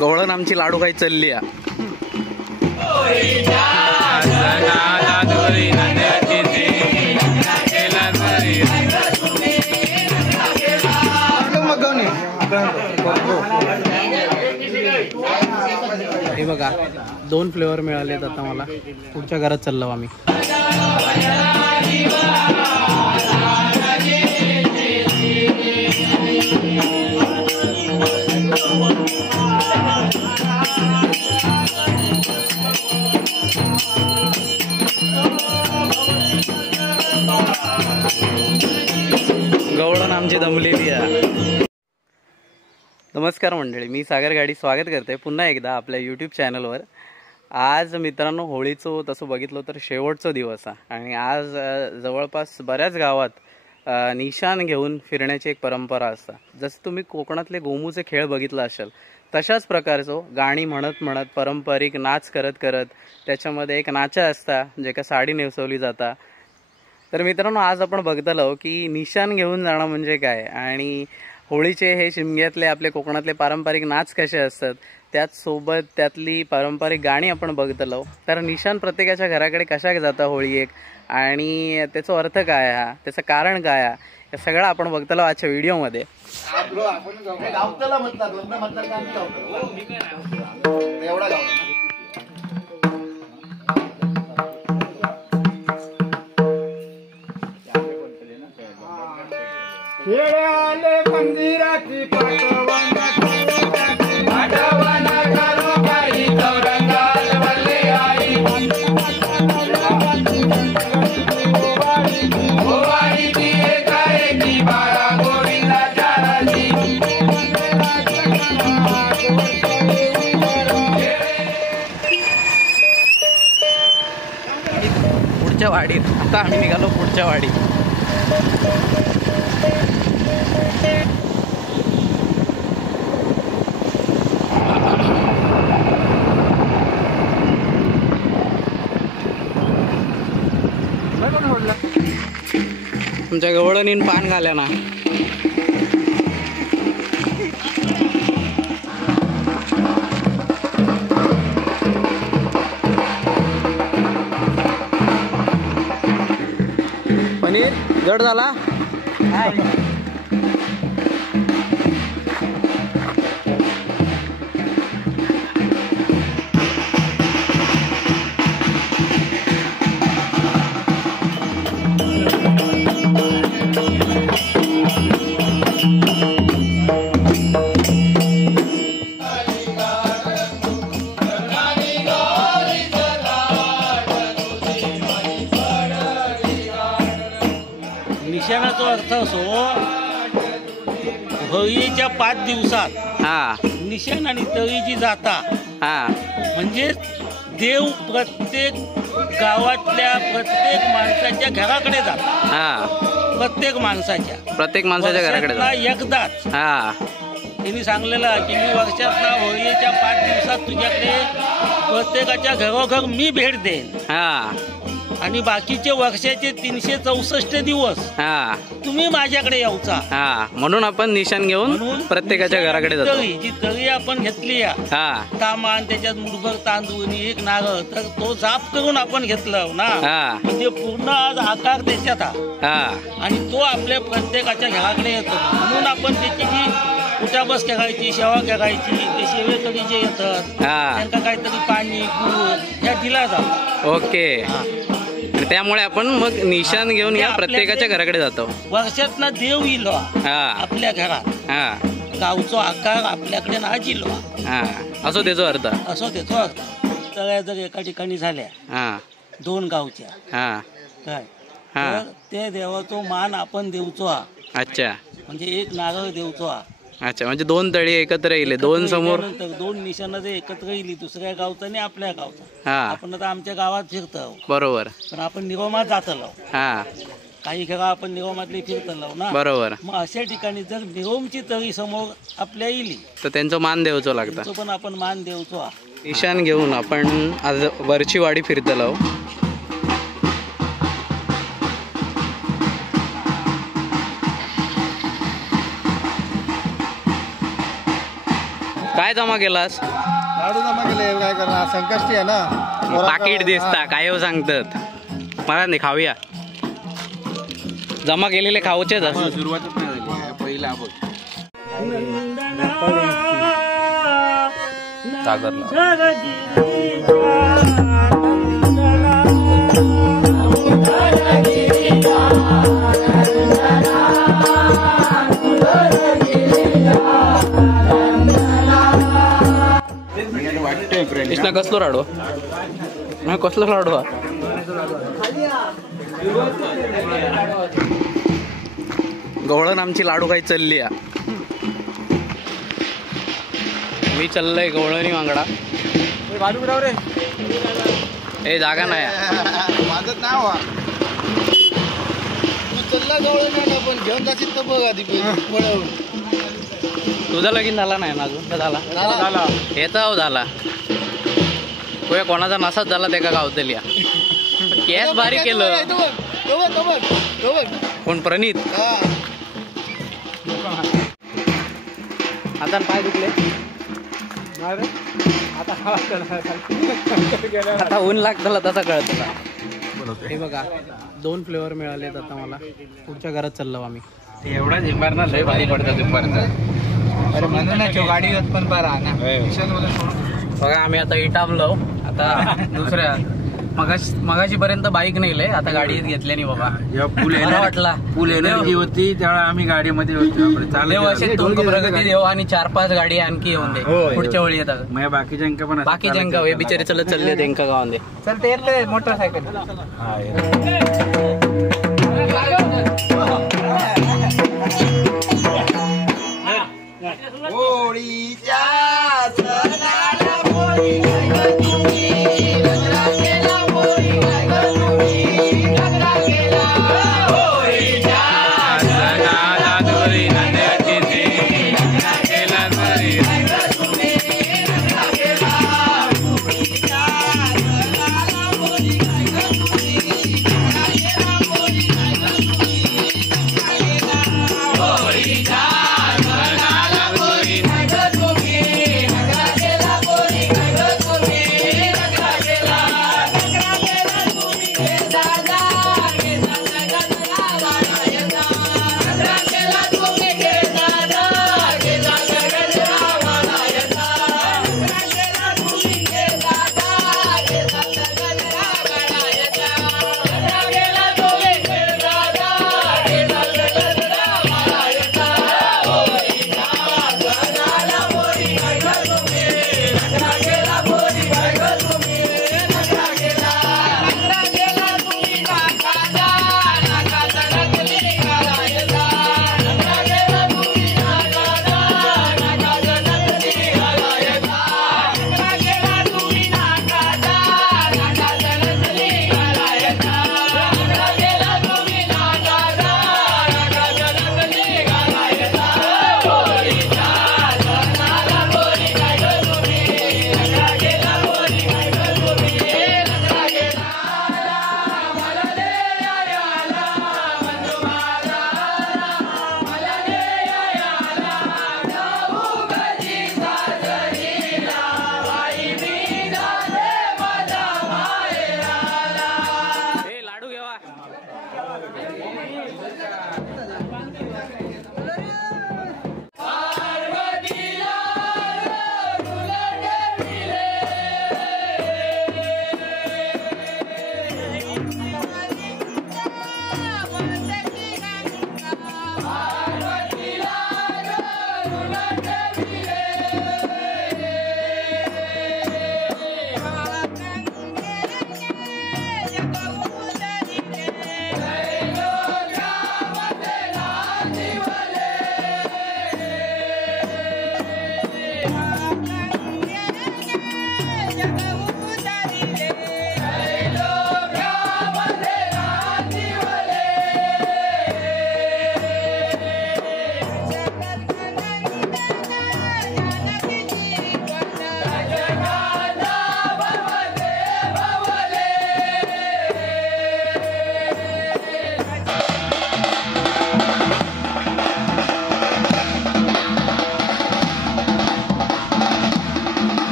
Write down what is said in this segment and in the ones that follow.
गवळण आमची लाडू काही चालली आहे. हे बघा 2 फ्लेवर मिळालेत आता मला. पुढच्या घरात चाललो आम्ही. गवळण आमची दमलेली आहे. नमस्कार मंडळी, मी सागर गाडी स्वागत करते पुन्हा एकदा आपल्या यूट्यूब चॅनलवर. आज मित्रांनो होळीचं तसं बघितलं तर शेवटचा दिवस आहे आणि आज जवळपास बऱ्याच गावात निशाण घेऊन फिरण्याची एक परंपरा असते. जसं तुम्ही कोकणातले गोमूचे खेळ बघितला असेल तशाच प्रकारचं गाणी म्हणत म्हणत पारंपरिक नाच करत करत त्याच्यामध्ये एक नाचा असता जे का साडी नेसवली जाता. तर मित्रांनो आज आपण बघतलो की निशाण घेऊन जाणं म्हणजे काय आणि होळीचे हे शिमग्यातले आपले कोकणातले पारंपरिक नाच कसे असतात त्याचसोबत त्यातली पारंपरिक गाणी आपण बघतलो. तर निशाण प्रत्येकाच्या घराकडे कशा जाता होळी एक आणि त्याचा अर्थ काय हा, त्याचं कारण काय हा, हे सगळं आपण बघतलो आजच्या व्हिडिओमध्ये. आले मंदिराची पुढच्या वाडीत. आता आम्ही निघालो पुढच्या वाडीत. तुमच्या गवळणीन पान घाल्या ना. पनीर जड झाला. निशाणाचा अर्थ असो होळीच्या 5 दिवसात निशाण आणि तळीची जाता म्हणजे देव प्रत्येक गावातल्या प्रत्येक माणसाच्या घराकडे जातात. प्रत्येक माणसाच्या घराकडे एकदाच त्यांनी सांगलेलं की मी वर्षातला होळीच्या 5 दिवसात तुझ्याकडे प्रत्येकाच्या घरोघर मी भेट देईन आणि बाकीचे वर्षाचे 364 दिवस तुम्ही माझ्याकडे यावचा. म्हणून आपण निशाण घेऊन प्रत्येकाच्या घराकडे जातो. जी तळी आपण घेतली तामान त्याच्यात मुठभर तांदूळ आणि एक नारळ तर तो जाप करून आपण घेतलं ना म्हणजे पूर्ण आज आकार त्याच्यात आणि तो आपल्या प्रत्येकाच्या घराकडे येतो. म्हणून आपण त्याची जी उठाबस करायची सेवा करायची ते सेवेकरी जे येतात त्यांना काहीतरी पाणी दूध ह्या दिला जातो. ओके. त्यामुळे आपण मग निशाण घेऊन या प्रत्येकाच्या घराकडे जातो. वर्षातनं देव येईल आपल्या घरात. गावचा आकार आपल्याकडे ना जिलो असो त्याचा अर्थ. तळ्या जर एका ठिकाणी झाल्या 2 गावच्या काय तर ते देवाचा मान आपण देवचो. अच्छा. म्हणजे एक नारळ देवचो. अच्छा. म्हणजे 2 तळी एकत्र येईल. 2 समोर 2 निशाणा जे एकत्र येईल दुसऱ्या गावचा आणि आपल्या गावचा. आपण आता आमच्या गावात फिरतो बरोबर पण आपण निरोमात जातलो. काही घरा आपण निरोमातली फिरतलो ना बरोबर. मग अशा ठिकाणी जर निरोमची तळी समोर आपल्या येईल तर त्यांचा मान देवचो लागतं. पण आपण मान देवचो. निशाण घेऊन आपण आज वरची वाडी फिरतलो. काय जमा केलास? लाडू जमा केले. काय करणार, संकष्टी आहे ना. पाकिट दिसता काय हो सांगतात. मला नाही खाऊया. जमा केलेले खाऊचेच पहिला कृष्णा कसलो लाडू कसलो लाडू गवळण आमची लाडू काही चालली आहे. मी चाललंय गवळणी वांगडा. हे जागा नाही माझं नाव तू चल्ला गवळण पण घेऊन जाशील तर बघ आधी पळवून. तुझा लगीन झाला नाही ना अजून? झाला येता झाला. कोणाचा नसाच झाला ते का गावतली केस भारी केलं. कोण प्रणित? आता पाय दुखले आता ऊन लागतं तसा कळत तुला. हे बघा 2 फ्लेवर मिळालेत आता मला. पुढच्या घरात चाललो आम्ही. एवढा जिंबार ना लय भारी पडतं जिंबारचा. अरे म्हणून गाडी पण पारा ना. बघा आम्ही आता इटाबलो. आता दुसऱ्या मगाशी पर्यंत बाईक नेले, आता गाडीत घेतल्या नाही बाबा. फुल एनर्जी होती त्यावेळेला आम्ही गाडीमध्ये होतो. प्रगती देऊ आणि 4-5 गाडी आणखी येऊन दे पुढच्या वेळी येतात. बाकीच्या पण बाकीच्या हे बिचारे चलत चालले त्यांका गावान दे. चल ते येतले मोटरसायकल.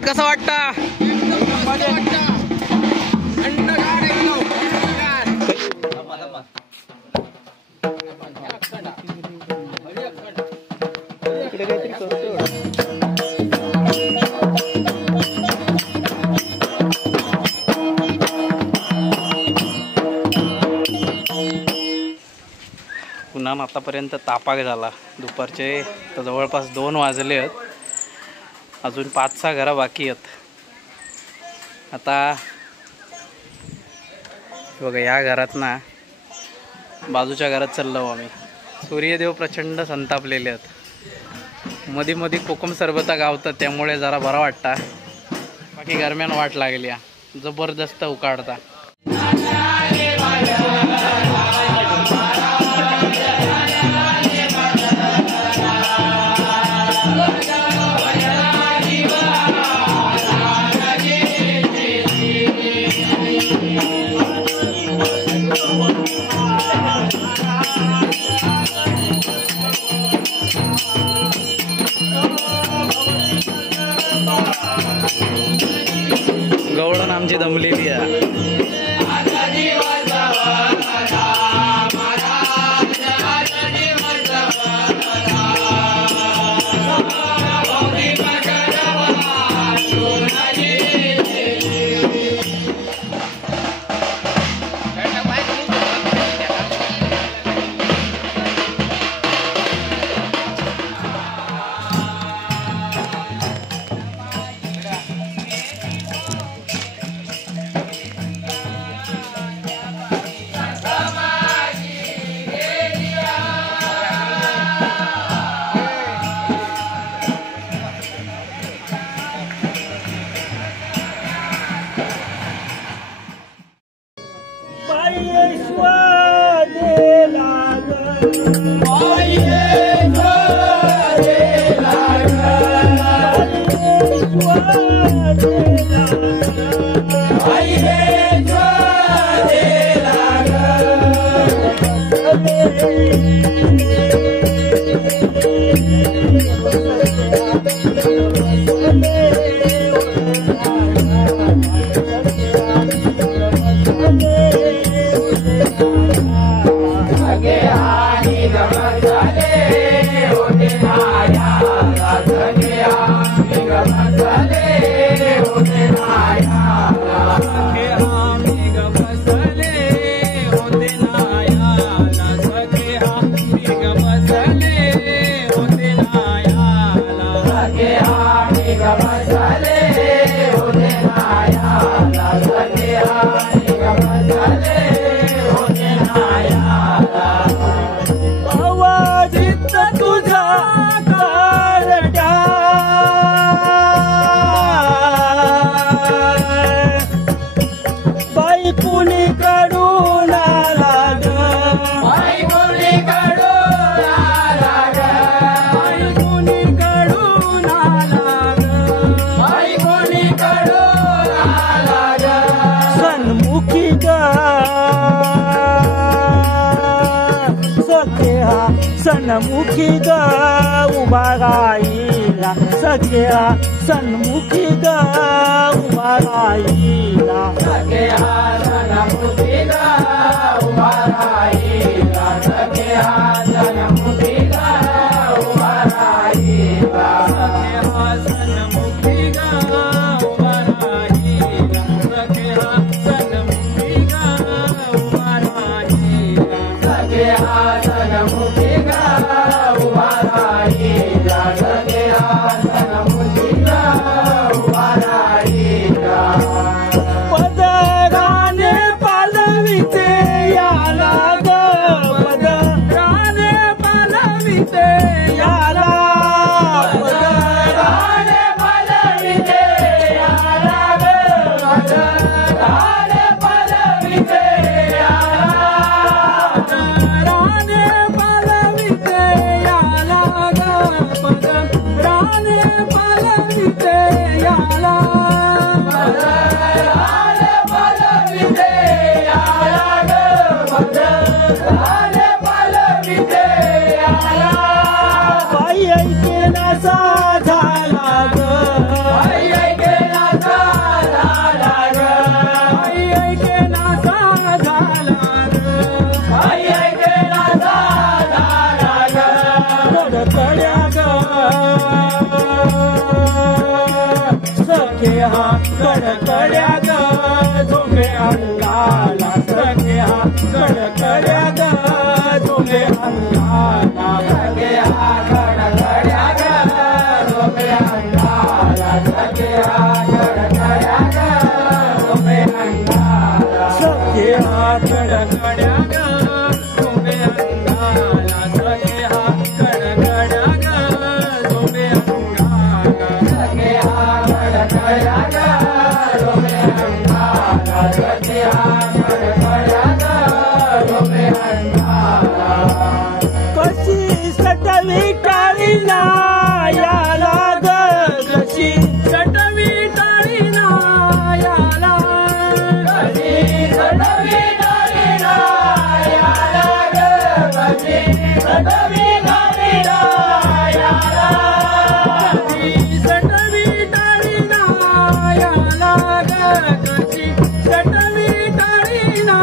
प्रसाद कसा वाटता? पुन्हा आतापर्यंत तापाक झाला. दुपारचे तर जवळपास 2 वाजले आहेत. अजून 5-6 घरा बाकी आहेत. आता बघा या घरात ना बाजूच्या घरात चाललो आम्ही. सूर्यदेव प्रचंड संतापलेले आहेत. मध्ये मध्ये कोकम सरबता गावतात त्यामुळे जरा बरा वाटता. बाकी गरम्यान वाट लागली जबरदस्त उकाडता. गवळण आमची दमलेली आहे. सन्मुखी ग उभा राहिला सगळ्या सन्मुखी ग उभा राहिला सगळ्या सन्मुखी ग उभा राहिला सगळ्या सन्मुखी ग उभा राहिला सगळ्या सन्मुखी ग उभा राहिला सगळ्या सन्मुखी ग उभा राहिला सगळ्या सन्मुखी पदराने पालविते याला ग पदराने पालविते याला पदराने पालविते याला ग पदराने पालविते याला पदराने पालविते याला ग पदराने पालविते याला झाला ग सख्या कडकड्या ग झोंबे अंगाला सख्या कडकड्या ग झोंबे अंगाला सख्या कडकड्या ग झोंबे अंगाला सख्या कडकड्या ग झोंबे अंगाला सख्या कडकड्या ग झोंबे अंगाला सख्या कडकड्या ग झोंबे अंगाला सख्या कडकड्या ग झोंबे अंगाला सख्या कडकड्या ग झोंबे अंगाला कशी सटवी टाळीला याला ग कशी सटवी टाळीला याला कशी सटवी टाळीला याला ग कशी सटवी टाळीला याला कशी सटवी टाळीला याला ग कशी सटवी टाळीला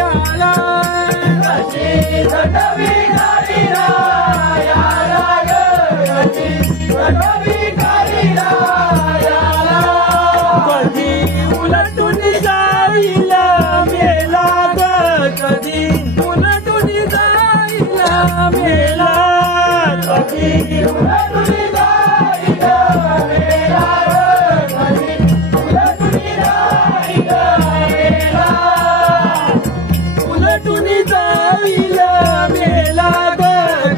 याला कशी सटवी टाळीला याला ग कशी सटवी टाळीला याला कधी उलटून जाईल मेला ग कधी उलटून जाईल मेला कधी उलटून जाईल मेला कधी उलटून जाईल मेला उलटून जाईल मेला ग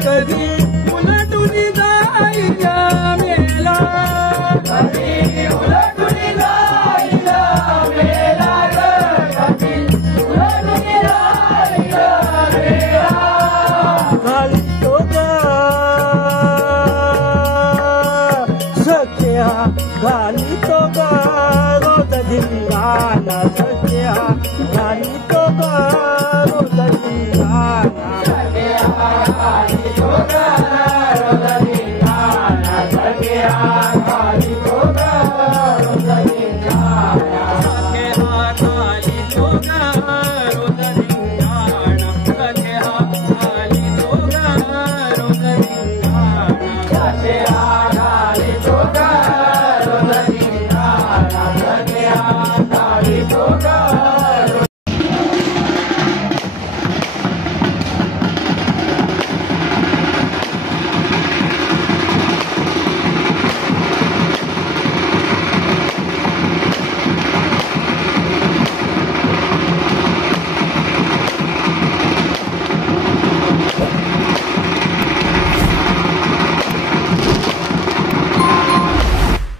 कधी उलटून जाईल मेला कधी उलटून जाईल मेला ग कधी उलटून जाईल मेला घालतो ग सख्या घालितो ग रोज धिंगाणा